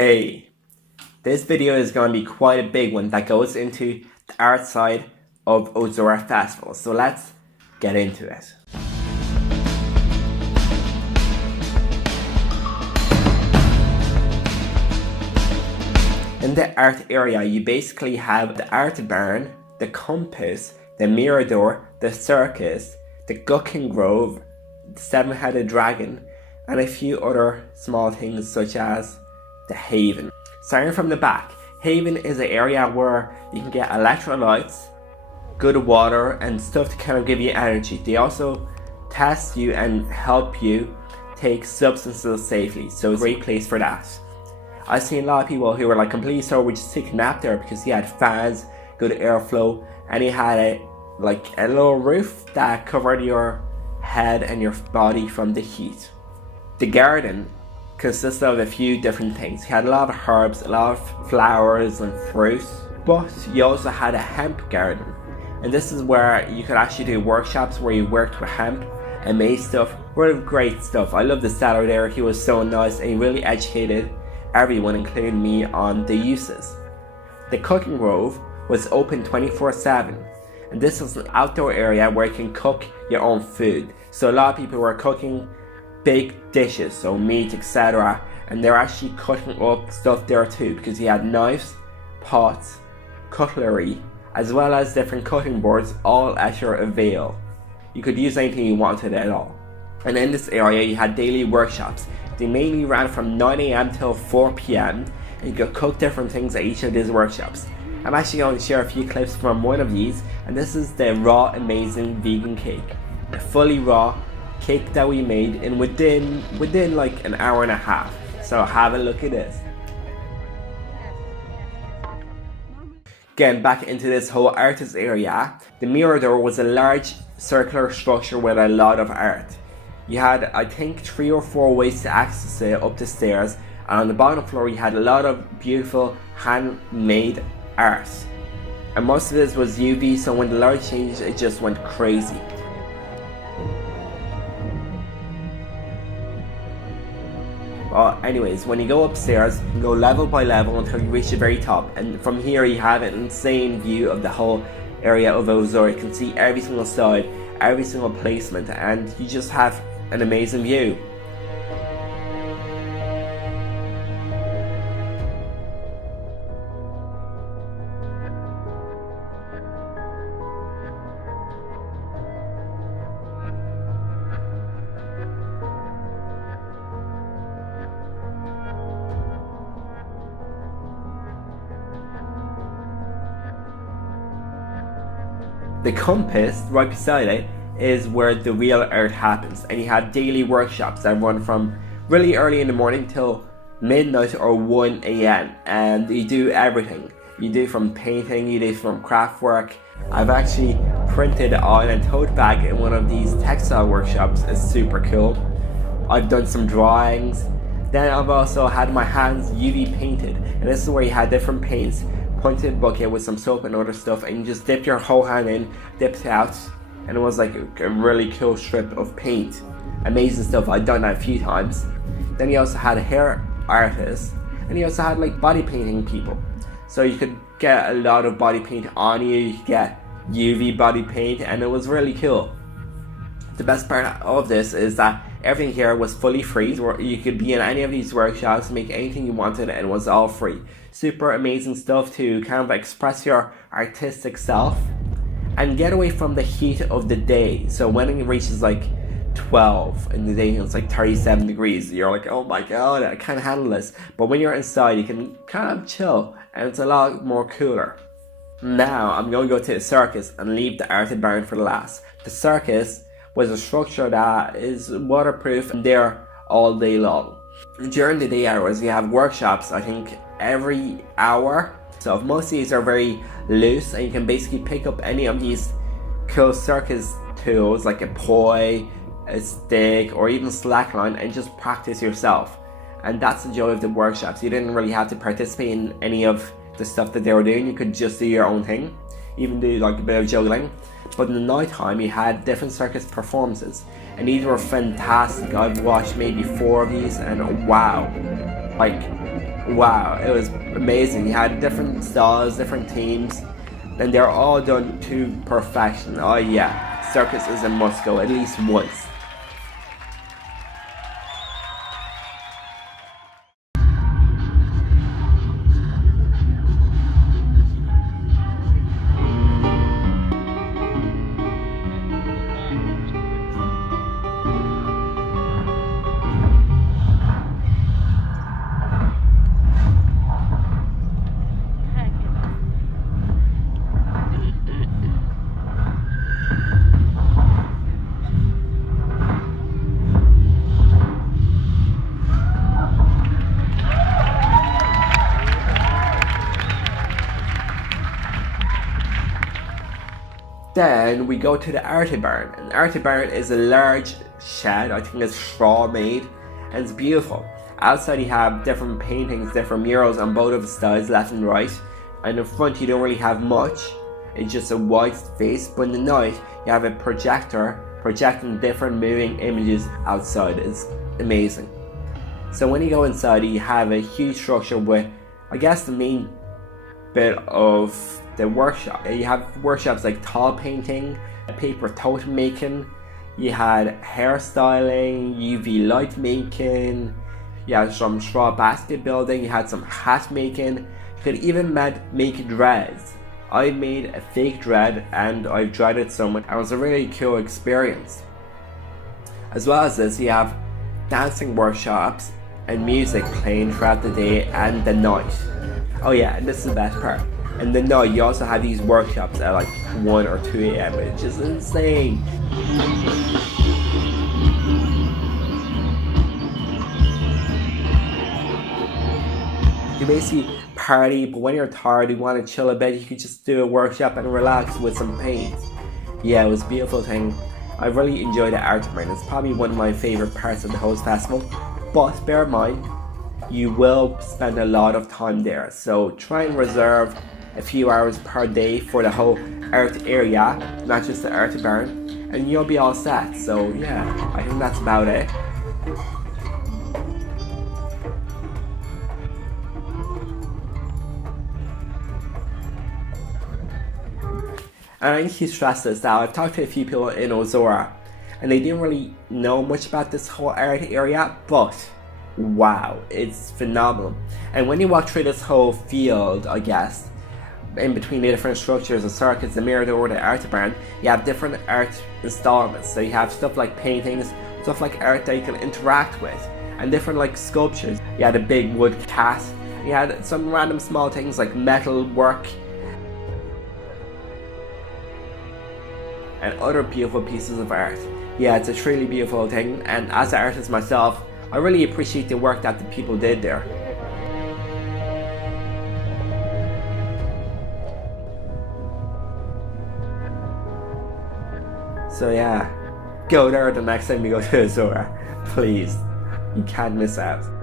Hey, this video is going to be quite a big one that goes into the art side of OZORA Festival, so let's get into it. In the art area, you basically have the Artibarn, the Compass, the Mirador, the Circus, the Gucking Grove, the Seven-Headed Dragon, and a few other small things such as the Haven. Starting from the back, Haven is an area where you can get electrolytes, good water, and stuff to kind of give you energy. They also test you and help you take substances safely, so it's a great place for that. I've seen a lot of people who were like completely sober just take a nap there because he had fans, good airflow, and he had a little roof that covered your head and your body from the heat. The garden consisted of a few different things. He had a lot of herbs, a lot of flowers and fruits, but you also had a hemp garden. And this is where you could actually do workshops where you worked with hemp and made stuff. Really great stuff. I love the seller there. He was so nice and he really educated everyone, including me, on the uses. The Cooking Grove was open 24/7, and this was an outdoor area where you can cook your own food. So a lot of people were cooking big dishes, so meat, etc., and they're actually cutting up stuff there too, because you had knives, pots, cutlery, as well as different cutting boards, all at your avail. You could use anything you wanted at all. And in this area you had daily workshops. They mainly ran from 9 AM till 4 PM, and you could cook different things at each of these workshops. I'm actually going to share a few clips from one of these, and this is the raw amazing vegan cake. A fully raw cake that we made in within like an hour and a half. So have a look at this. Getting back into this whole artist area, the Mirador was a large circular structure with a lot of art. You had, I think, 3 or 4 ways to access it up the stairs, and on the bottom floor you had a lot of beautiful handmade art. And most of this was UV, so when the light changed it just went crazy. But anyways, when you go upstairs, you go level by level until you reach the very top, and from here you have an insane view of the whole area of OZORA. You can see every single side, every single placement, and you just have an amazing view. The Compass, right beside it, is where the real art happens, and you have daily workshops that run from really early in the morning till midnight or 1 AM, and you do everything. You do from painting, you do from craft work. I've actually printed on a tote bag in one of these textile workshops. It's super cool. I've done some drawings. Then I've also had my hands UV painted, and this is where you had different paints, pointed bucket with some soap and other stuff, and you just dip your whole hand in, dipped it out, and it was like a really cool strip of paint. Amazing stuff. I've done that a few times. Then you also had hair artists, and you also had like body painting people, so you could get a lot of body paint on you. You could get UV body paint, and it was really cool. The best part of this is that everything here was fully free. You could be in any of these workshops, make anything you wanted, and it was all free. Super amazing stuff to kind of express your artistic self and get away from the heat of the day. So when it reaches like 12 in the day and it's like 37 degrees, you're like, oh my god, I can't handle this. But when you're inside, you can kind of chill, and it's a lot more cooler. Now I'm going to go to the Circus and leave the Artibarn for the last. The Circus was a structure that is waterproof and there all day long. During the day hours you have workshops, I think every hour. So most of these are very loose, and you can basically pick up any of these cool circus tools like a poi, a stick, or even slackline, and just practice yourself. And that's the joy of the workshops. You didn't really have to participate in any of the stuff that they were doing. You could just do your own thing, even do like a bit of juggling. But in the night time you had different circus performances, and these were fantastic. I've watched maybe 4 of these, and wow, like Wow, it was amazing. You had different styles, different themes, and they're all done to perfection. Oh yeah, Circus is a must go at least once. Then we go to the Artibarn. An Artibarn is a large shed, I think it's straw made, and it's beautiful. Outside you have different paintings, different murals on both of the sides, left and right. And in front you don't really have much, it's just a white space, but in the night you have a projector projecting different moving images outside. It's amazing. So when you go inside you have a huge structure with, I guess, the main bit of the workshop. You have workshops like tile painting, paper totem making, you had hairstyling, UV light making, you had some straw basket building, you had some hat making, you could even make dreads. I made a fake dread and I dried it somewhat. It was a really cool experience. As well as this, you have dancing workshops and music playing throughout the day and the night. Oh yeah, and this is the best part. And then no, you also have these workshops at like 1 or 2 a.m. which is insane. You basically party, but when you're tired, you want to chill a bit, you could just do a workshop and relax with some paint. Yeah, it was a beautiful thing. I really enjoyed the Artibarn. It's probably one of my favorite parts of the whole festival. But bear in mind, you will spend a lot of time there. So try and reserve a few hours per day for the whole art area, not just the Artibarn, and you'll be all set. So yeah, I think that's about it. And I need to stress this that I've talked to a few people in OZORA and they didn't really know much about this whole art area, but wow, it's phenomenal. And when you walk through this whole field, I guess, in between the different structures, the Circus, the Mirador, the Artibarn, you have different art installments. So you have stuff like paintings, stuff like art that you can interact with, and different like sculptures. You had a big wood cat, you had some random small things like metal work, and other beautiful pieces of art. Yeah, it's a truly beautiful thing, and as an artist myself, I really appreciate the work that the people did there. So yeah, go there the next time you go to OZORA, please. You can't miss out.